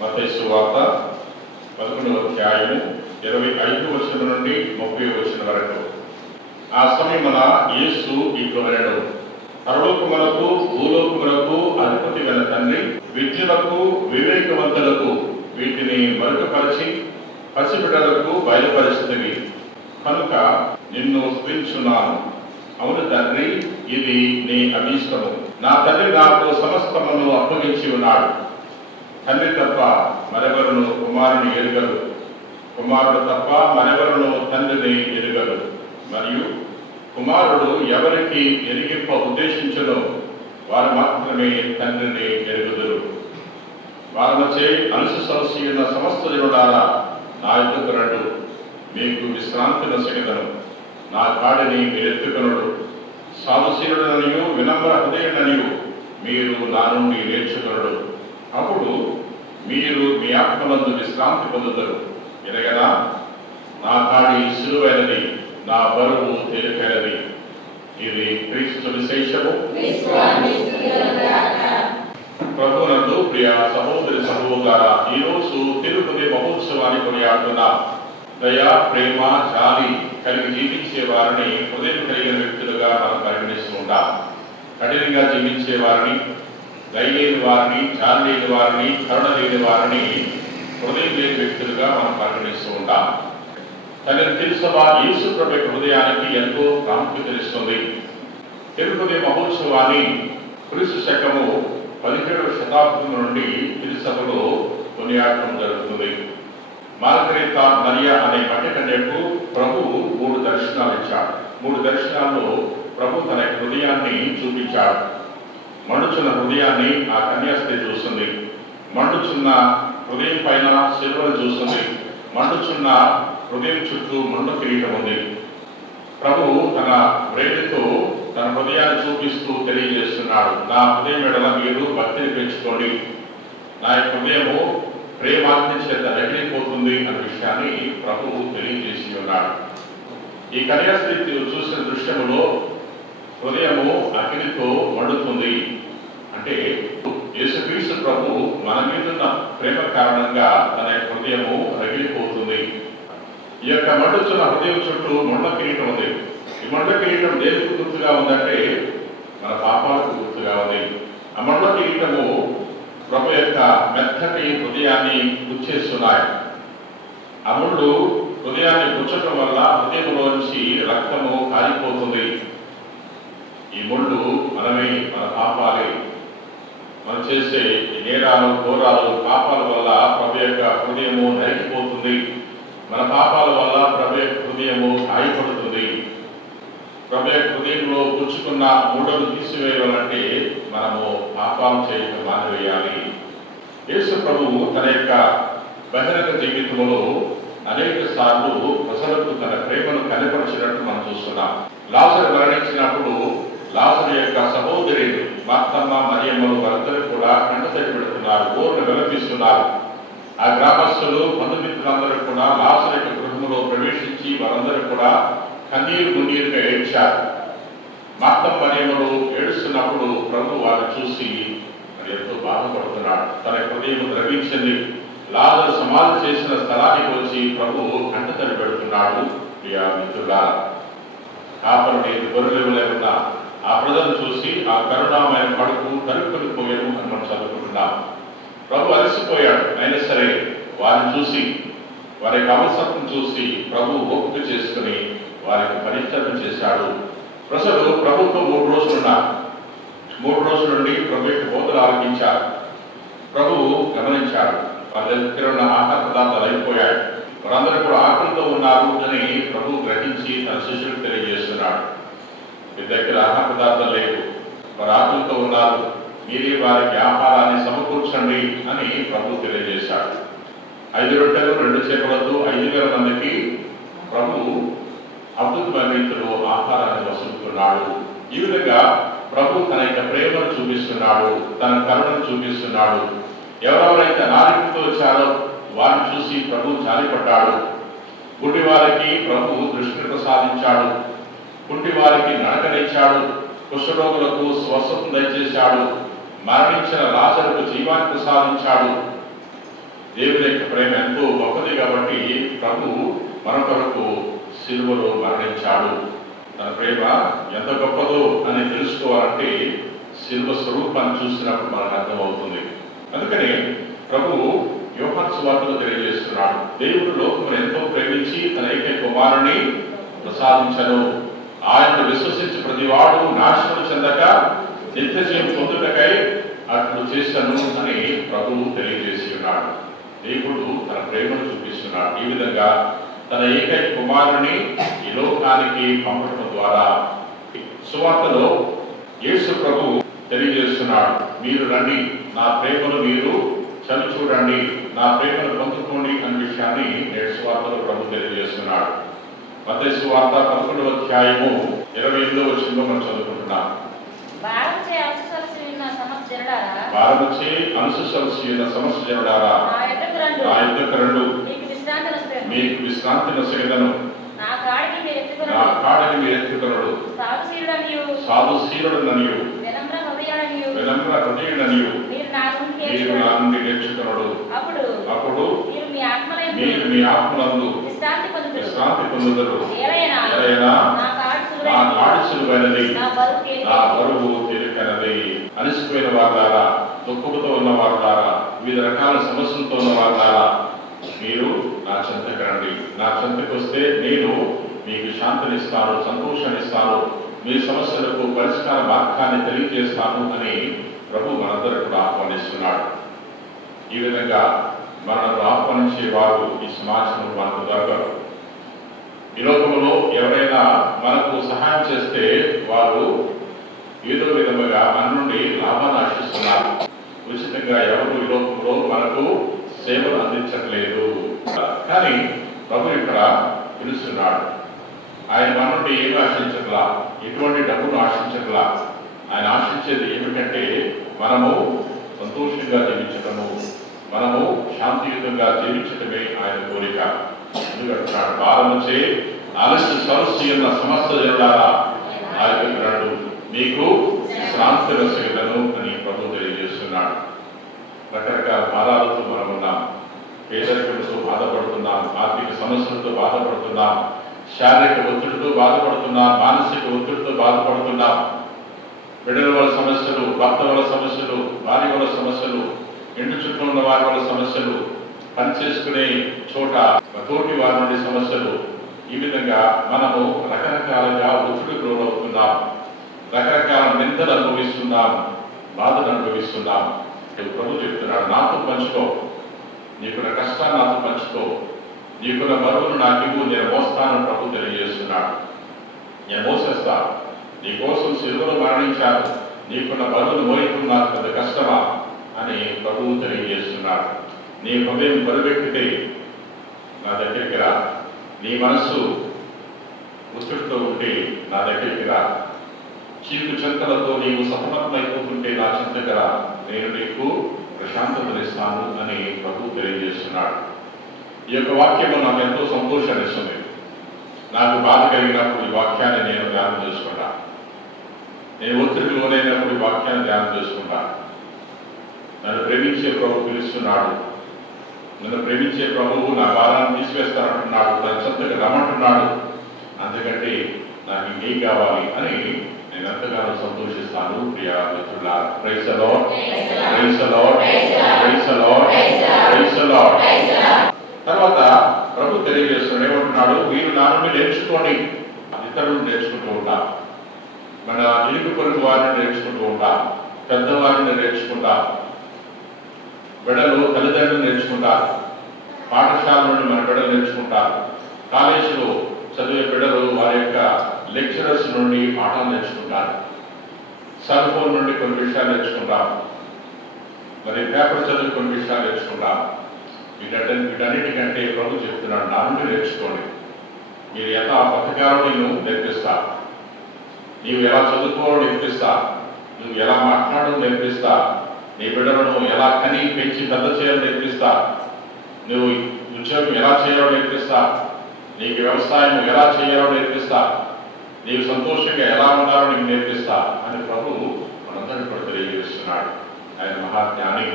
మత్తయి సువార్త 11వ అధ్యాయము 25వ వచనం నుండి 30వ వచనం వరకు. ఆ సమయమున యేసు ఇట్లనెను, పరలోకములకు భూలోకములకు అధిపతివైన తండ్రి, విద్యులకు వివేకవంతులకు వీటిని మరుగుపరిచి పసిబిడ్డలకు బయలుపరిచితివి కనుక నిన్ను స్తుతించున్నాను. అవును తండ్రి, ఇది నీ అభీష్టము. నా తండ్రి నాకు సమస్తమును అప్పగించి ఉన్నాడు. తండ్రి తప్ప మరెవరును కుమారుని ఎరుగరు, కుమారుడు తప్ప మరెవరును తండ్రిని ఎరుగరు, మరియు కుమారుడు ఎవరికి ఎరిగింప ఉద్దేశించునో వారు మాత్రమే తండ్రిని ఎరుగుదురు. వారమచే అలసి ఉన్న సమస్త జనులారా నా యొద్దకు రండు, మీకు విశ్రాంతి నొసగెదను. నా కాడిని మీరెత్తుకొనుడు. సాధుశీలుడననియు వినమ్ర హృదయుడననియు మీరు నా నుండి నేర్చుకొనుడు. అప్పుడు మీరు మీ ఆత్మలందు విశ్రాంతి పొందుతారు. ఎనగనా నా కాడి సులువైనది, నా బరువు తేలికైనది. ఇది క్రీస్తు విశేషము. ప్రభువునందు ప్రియ సహోదరి సహోదరులారా, ఈరోజు తిరుపతి మహోత్సవాన్ని కొనియాడుతున్నాం. దయ, ప్రేమ, జాలి కలిగి జీవించే వారిని హృదయం కలిగిన వ్యక్తులుగా మనం పరిగణిస్తూ ఉంటాం. కఠినంగా జీవించే వారిని, దయ లేని వారిని, జాలి లేని వారిని, కరుణ లేని వారిని హృదయం లేని వ్యక్తులుగా మనం పరిగణిస్తూ ఉంటాం. తనని తెలుసవా యేసు ప్రభు హృదయానికి ఎంతో ప్రాముఖ్యతనిస్తుంది. తిరుపతి మహోత్సవాన్ని క్రీస్తు శకము 17వ శతాబ్దం నుండి తిరుసభలో కొనియాడటం జరుగుతుంది. మార్గరేత మరియా అనే కన్యకు ప్రభు 3 దర్శనాలు ఇచ్చాడు. 3 దర్శనాల్లో ప్రభు తన హృదయాన్ని చూపించాడు. మండుచున్న హృదయాన్ని ఆ కన్యాస్త్రీ చూస్తుంది. మండుచున్న హృదయం పైన శిలువను చూస్తుంది. మండుచున్న హృదయం చుట్టూ మండు కిరీటం ఉంది. ప్రభు తన వేడితో తన హృదయాన్ని చూపిస్తూ తెలియజేస్తున్నాడు, నా హృదయం ఎడల మీరు భక్తిని పెంచుకోండి, నా హృదయము ప్రేమాగ్ని చేత రగిలిపోతుంది అనే విషయాన్ని ప్రభు తెలియజేసి ఉన్నాడు. ఈ కన్యాస్త్రీ చూసిన దృశ్యములో హృదయము అగ్నితో మండుతుంది. అంటే యేసుక్రీస్తు ప్రభు మన మీదున్న ప్రేమ కారణంగా తన హృదయము రగిలిపోతుంది. ఈ యొక్క మండుచున్న హృదయం చుట్టూ మొండ కిరీటం ఉంది. ఈ మొండ కిరీటం దేనికి గుర్తుగా ఉందంటే మన పాపాలకు గుర్తుగా ఉంది. ఆ మొండ కిరీటము ప్రభు యొక్క మెత్తటి హృదయాన్ని గుచ్చేస్తున్నాయి. ఆ ముళ్ళు హృదయాన్ని గుచ్చటం వల్ల హృదయంలోంచి రక్తము కారిపోతుంది. ఈ ముళ్ళు మనమే, మన పాపాలే. మనం చేసే నేరాలు, ఘోరాలు, పాపాల వల్ల ప్రభు యొక్క హృదయము నరికిపోతుంది. మన పాపాల వల్ల ప్రభు యొక్క హృదయము గాయపడుతుంది. ప్రభు యొక్క హృదయంలో గుచ్చుకున్న ముళ్ళను తీసివేయాలంటే మనము పాపాలు చేయడం మానివేయాలి. యేసు ప్రభువు తన యొక్క బహిరంగ జీవితంలో అనేక సార్లు ప్రజలకు తన ప్రేమను కనపరిచినట్టు మనం చూస్తున్నాం. లాజరు మరణించినప్పుడు లాజరు యొక్క సహోదరి మార్తమ్మ, మరియమ్మలు వారందరూ కూడా కంటతడి పెడుతున్నారు, ఊరును విలపిస్తున్నారు. ఆ గ్రామస్తులు, బంధుమిత్రులందరూ కూడా లాజరు యొక్క గృహంలో ప్రవేశించి వారందరూ కూడా కన్నీరు మున్నీరుగా ఏడ్చారు. మార్తమ్మ, మరియమ్మలు ఏడుస్తున్నప్పుడు ప్రభు వారిని చూసి ఎంతో బాధపడుతున్నాడు. తన హృదయం ద్రవించింది. లాజరు సమాధి చేసిన స్థలానికి వచ్చి ప్రభు కంటతడి పెడుతున్నాడు. ప్రియ మిత్రులారా, కాపరు లేని గొర్రెలు లేకున్నా ఆ ప్రజలను చూసి ఆ కరుణామైన కడుపు తరుక్కుని పోయాను అని మనం చదువుకుంటున్నాం. ప్రభు అలసిపోయాడు. అయినా సరే వారిని చూసి, వారి యొక్క అవసరం చూసి ప్రభు ఓపిక చేసుకుని వారికి పరిచయం చేశాడు. ప్రజలు ప్రభుతో 3 రోజులు ఉన్నారు. 3 రోజుల నుండి ప్రభు యొక్క బోధలు ఆలకించారు. ప్రభువు గమనించాడు, వాళ్ళ దగ్గర ఉన్న ఆహార పదార్థాలు అయిపోయాయి, వారందరూ కూడా ఆకలితో ఉన్నారు అని ప్రభు గ్రహించి తన శిష్యులకు తెలియజేస్తున్నాడు. మీ దగ్గర ఆహార పదార్థాలు లేవు, వారు ఆకలితో ఉన్నారు, మీరే వారికి ఆహారాన్ని సమకూర్చండి అని ప్రభు తెలియజేశాడు. 5 రొట్టెలు 2 చేపలతో 5,000 మందికి ప్రభు అద్భుతమైన రీతిలో ఆహారాన్ని వసులుతున్నాడు. ఈ విధంగా ప్రభు తన యొక్క ప్రేమను చూపిస్తున్నాడు, తన కరుణను చూపిస్తున్నాడు. ఎవరెవరైతే అనారోగ్యంతో వచ్చారో వారిని చూసి ప్రభు జాలిపడ్డాడు. గుడ్డి వారికి ప్రభు దృష్టిని ప్రసాదించాడు, కుంటి వారికి నడకనిచ్చాడు, కుష్ఠరోగులకు స్వస్థతను దయచేశాడు, మరణించిన లాజరుకు జీవాన్ని ప్రసాదించాడు. దేవుని యొక్క ప్రేమ ఎంతో గొప్పది కాబట్టి ప్రభు మన కొరకు సిలువలో మరణించాడు. తన ప్రేమ ఎంత గొప్పదో అని తెలుసుకోవాలంటే సిలువ స్వరూపాన్ని చూసినప్పుడు మనకు అర్థమవుతుంది. అందుకని ప్రభు యోహాను సువార్తలో తెలియజేస్తున్నాడు, దేవుడు లోకమును ఎంతో ప్రేమించి తన ఏకైక కుమారుని ప్రసాదించను, ఆయనను విశ్వసించి ప్రతివాడు నాశనం చెందక నిత్య జీవం పొందుటకై అట్లు చేశాను అని ప్రభువు తెలియజేసి ఉన్నాడు. దేవుడు తన ప్రేమను చూపిస్తున్నాడు. ఈ విధంగా తన ఏకైక కుమారుని ఈ లోకానికి పంపడం ద్వారా సువార్తలో యేసు ప్రభు తెలియజేస్తున్నాడు, మీరు రండి, నా ప్రేమను మీరు చవి చూడండి, నా ప్రేమను పొందుకోండి అనే విషయాన్ని నేడు సువార్తలో ప్రభు తెలియజేస్తున్నాడు. మత్తయి సువార్త 11వ అధ్యాయము 28వ వచనంలో మనం చదువుకుంటున్నాం. భారముచే అనుసరసి ఉన్న సమస్త జనులారా నా యొద్దకు రండు, మీకు విశ్రాంతి నొసగెదను, నా కాడిని మీరు ఎత్తుకొనుడు, సాధుశీలుడనియు వినమ్ర హృదయుడనియు మీరు నా నుండి నేర్చుకొనుడు, అప్పుడు మీరు మీ ఆత్మలందు విశ్రాంతి పొందుదురు. ఎలయనా నా కాడి సులువైనది, నా బరువు తేలికైనది. అలసిపోయిన వారులారా, దుఃఖముతో ఉన్న వారులారా, వివిధ రకాల సమస్యలతో ఉన్న వారులారా, మీరు నా చెంతకు రండి. నా చెంతకు వస్తే నేను మీకు శాంతినిస్తాను, సంతోషాన్నిస్తాను, మీ సమస్యలకు పరిష్కార మార్గాన్ని తెలియజేస్తాను అని ప్రభు మనందరూ కూడా ఆహ్వానిస్తున్నాడు. ఈ విధంగా మనల్ని ఆహ్వానించే వారు ఈ సమాజంలో మనకు దొరకరు. ఈ లోకంలో ఎవరైనా మనకు సహాయం చేస్తే వారు ఏదో విధముగా మన నుండి లాభాన్ని ఆశిస్తున్నారు. ఉచితంగా ఎవరు ఈ లోకంలో మనకు సేవలు అందించట్లేదు. కానీ ప్రభు ఇక్కడ పిలుస్తున్నాడు. ఆయన మన నుండి ఏమి ఆశించట్లా, ఎటువంటి డబ్బును ఆశించట్లా. ఆయన ఆశించేది ఏమిటంటే మనము సంతోషంగా జీవించటము, మనము శాంతియుతంగా జీవించటమే ఆయన కోరిక. ఎందుకంటున్నాడు, భారముచే ఆలస్య సరస్సు ఉన్న సమస్త జనులారా నా యొద్దకు రండు, మీకు విశ్రాంతి నొసగెదను అని ప్రభు తెలియజేస్తున్నాడు. రకరకాల భారాలతో మనం ఉన్నాం. పేదరికంతో బాధపడుతున్నాం, ఆర్థిక సమస్యలతో బాధపడుతున్నాం, శారీరక ఒత్తిడితో బాధపడుతున్నాం, మానసిక ఒత్తిడితో బాధపడుతున్నాం. బిడ్డల వల్ల సమస్యలు, భర్త వల్ల సమస్యలు, భార్య వల్ల సమస్యలు, ఇంటి చుట్టూ ఉన్న వారి వల్ల సమస్యలు, పనిచేసుకునే చోట తోటి వారి నుండి సమస్యలు. ఈ విధంగా మనము రకరకాలుగా ఒత్తిడికి లోనవుతున్నాం, రకరకాల నిందలు అనుభవిస్తున్నాం, బాధలు అనుభవిస్తున్నాం. ప్రభు చెప్తున్నాడు, నాతో పంచుకో, నీకున్న కష్టాన్ని నాతో పంచుకో, నీకున్న బరువును నాకు ఇవ్వు, నేను మోస్తానని ప్రభు తెలియజేస్తున్నాడు. నేను మోసేస్తా, నీ కోసం సిలువలో మరణించాను, నీకున్న బరువును మోయటం నాకు పెద్ద కష్టమా అని ప్రభువు తెలియజేస్తున్నాడు. నీ హృదయం బరువెక్కితే నా దగ్గరికి రా, నీ మనస్సు ఒత్తిడితో ఉంటే నా దగ్గరికి రా, చీకు చింతలతో నీవు సతమతమైపోతుంటే నా చింతకు రా, నేను నీకు ప్రశాంతతనిస్తాను అని ప్రభు తెలియజేస్తున్నాడు. ఈ యొక్క వాక్యము నాకు ఎంతో సంతోషాన్ని ఇస్తుంది. నాకు బాధ కలిగినప్పుడు ఈ వాక్యాన్ని నేను ధ్యానం చేసుకుంటా, నేను ఒత్తిడికి లోనైనప్పుడు ఈ వాక్యాన్ని ధ్యానం చేసుకుంటా. నన్ను ప్రేమించే ప్రభు పిలుస్తున్నాడు, నన్ను ప్రేమించే ప్రభువు నా భారాన్ని తీసివేస్తానంటున్నాడు, తన చెంతకు రమ్మంటున్నాడు. అందుకంటే నాకు ఇంకేం కావాలి అని నేను ఎంతగానో సంతోషిస్తాను. ప్రియా మిత్రులారా, praise the lord, praise the lord, praise the lord, praise the lord. తర్వాత ప్రభు తెలియజేస్తున్నాడు, ఏమంటున్నాడు, మీరు నా నుండి నేర్చుకోండి. ఇతరులు నేర్చుకుంటూ ఉంటాం, మన ఇరుగు పొరుగు వారిని నేర్చుకుంటూ ఉంటాం, పెద్దవారిని నేర్చుకుంటాం, బిడ్డలు తల్లిదండ్రులు నేర్చుకుంటారు, పాఠశాల నుండి మన బిడ్డలు నేర్చుకుంటారు, కాలేజీలో చదివే బిడ్డలు వారి యొక్క లెక్చరర్స్ నుండి పాఠాలు నేర్చుకుంటారు, సెల్ ఫోన్ నుండి కొన్ని విషయాలు నేర్చుకుంటాం, మరి పేపర్ చదివి కొన్ని విషయాలు నేర్చుకుంటాం. వీటన్నిటికంటే ప్రభు చెప్తున్నాడు, నా నుండి నేర్చుకోండి. మీరు ఎలా బతకాలో నేను నేర్పిస్తా, నీవు ఎలా చదువుకోవాలో నేర్పిస్తా, నువ్వు ఎలా మాట్లాడడం నేర్పిస్తా, నీ బిడ్డలను ఎలా కని పెంచి పెద్ద చేయాలో నేర్పిస్తా, నువ్వు ఉద్యోగం ఎలా చేయాలో నేర్పిస్తా, నీకు వ్యవసాయం ఎలా చేయాలో నేర్పిస్తా, నీవు సంతోషంగా ఎలా ఉండాలో నీకు నేర్పిస్తా అని ప్రభు మనందరినీ కూడా తెలియజేస్తున్నాడు. ఆయన మహాజ్ఞాని.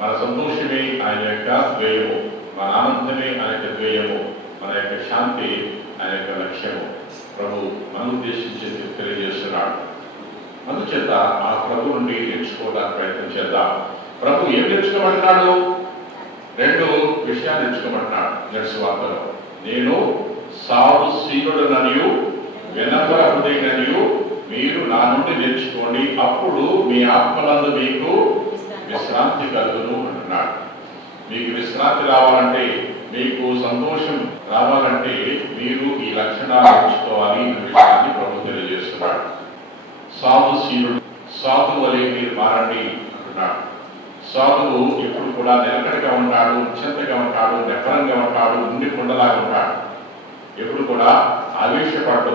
మన సంతోషమే ఆయన యొక్క ధ్యేయము, మన ఆనందమే ఆయన యొక్క ధ్యేయము, మన యొక్క శాంతి ఆయన యొక్క లక్ష్యము. ప్రభు మనం ఉద్దేశించి తెలియజేస్తున్నాడు. అందుచేత ఆ ప్రభు నుండి నేర్చుకోవడానికి ప్రయత్నం చేద్దాం. ప్రభు ఏం నేర్చుకోమంటున్నాడు? 2 విషయాలు నేర్చుకోమంటున్నాడు నడుచువార్తలో. నేను సాధుశీలుడననియు వినమ్ర హృదయుడనియు మీరు నా నుండి నేర్చుకోండి, అప్పుడు మీ ఆత్మలందు మీకు విశ్రాంతి కలుగును అంటున్నాడు. మీకు విశ్రాంతి రావాలంటే, మీకు సంతోషం రావాలంటే మీరు ఈ లక్షణాలు నేర్చుకోవాలి అనే విషయాన్ని ప్రభు తెలియజేస్తున్నాడు. సాధుశీలుడు, సాధువు వలె మీరు మారండి అంటున్నాడు. సాధువు ఎప్పుడు కూడా నిలకడగా ఉంటాడు, నిశ్చింతగా ఉంటాడు, నెమ్మరంగా ఉంటాడు, ఉండి కొండలాగా ఉంటాడు. ఎప్పుడు కూడా ఆవేశపడ్డు,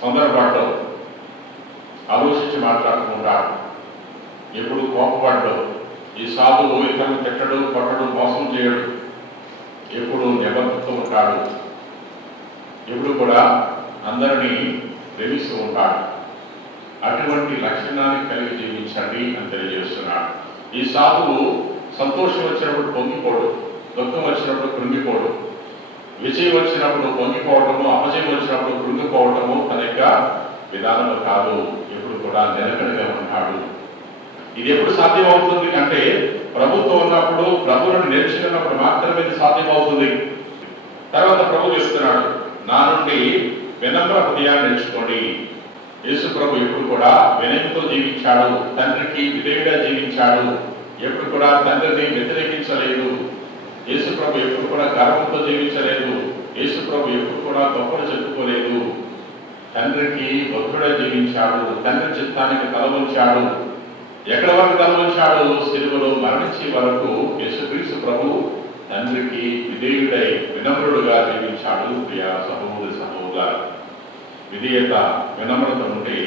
తొందరపడ్డు, ఆలోచించి మాట్లాడుకుంటాడు, ఎప్పుడు కోపపడ్డు. ఈ సాధువు ఇతరులు తిట్టడు, కొట్టడు, మోసం చేయడు, ఎప్పుడు నిబద్ధతతో ఉంటాడు, ఎప్పుడు కూడా అందరినీ ప్రేమిస్తూ ఉంటాడు. అటువంటి లక్షణాన్ని కలిగి జీవించండి అని తెలియజేస్తున్నాడు. ఈ సాధువు సంతోషం వచ్చినప్పుడు పొంగిపోడు, దుఃఖం వచ్చినప్పుడు కృంగిపోడు, విజయం వచ్చినప్పుడు పొంగిపోవటము, అపజయం వచ్చినప్పుడు కృంగిపోవటము తన యొక్క విధానము కాదు. ఎప్పుడు కూడా నిలకడగా ఉంటాడు. ఇది ఎప్పుడు సాధ్యమవుతుంది అంటే ప్రభుత్వం ఉన్నప్పుడు, ప్రభువులను నేర్చుకున్నప్పుడు మాత్రమే ఇది సాధ్యమవుతుంది. తర్వాత ప్రభు చెప్తున్నాడు, నా నుండి వినమ్ర హృదయాన్ని నేర్చుకోండి. యేసు ప్రభు ఎప్పుడు కూడా వినయంతో జీవించాడు, తండ్రికి విధేయుగా జీవించాడు, ఎప్పుడు కూడా తండ్రిని వ్యతిరేకించలేదు. యేసు ప్రభు ఎప్పుడు కూడా గర్వంతో జీవించలేదు. యేసు ప్రభు ఎప్పుడు కూడా గొప్పలు చెప్పుకోలేదు. తండ్రికి భక్తుడే జీవించాడు, తండ్రి చిత్తానికి తలవంచాడు. ఎక్కడ వరకు తలవంచాడు? సిలువలో మరణించే వరకు యేసుక్రీస్తు ప్రభు తండ్రికి విధేయుడై వినమ్రుడుగా జీవించాడు. ప్రియ సహోదరి సహోదరు, విధేయత, వినమ్రత ఉంటే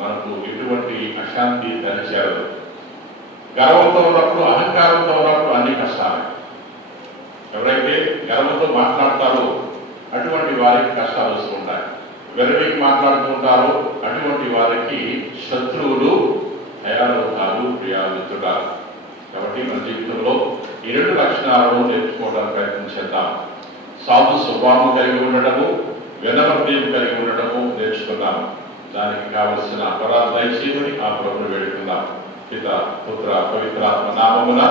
మనకు ఎటువంటి అశాంతి దరిచేరదు. గర్వంతో ఉన్నప్పుడు, అహంకారంతో ఉన్నప్పుడు అన్ని కష్టాలే. ఎవరైతే గర్వంతో మాట్లాడతారో అటువంటి వారికి కష్టాలు వస్తూ ఉంటాయి. వెరవికి మాట్లాడుతూ ఉంటారో అటువంటి వారికి శత్రువులు తయారవుతారు. ప్రియామిత్రుడా, కాబట్టి మన జీవితంలో ఈ 2 లక్షణాలను నేర్చుకోవడానికి ప్రయత్నం చేద్దాం. సాధు స్వభావం కలిగి ఉండటము, వినమ్రతను కలిగి ఉండటము నేర్చుకుందాం. దానికి కావలసిన అపరాధ దయచేయమని ఆ ప్రభువును వేడుకుందాం. పిత, పుత్ర, పవిత్రాత్మ నామమున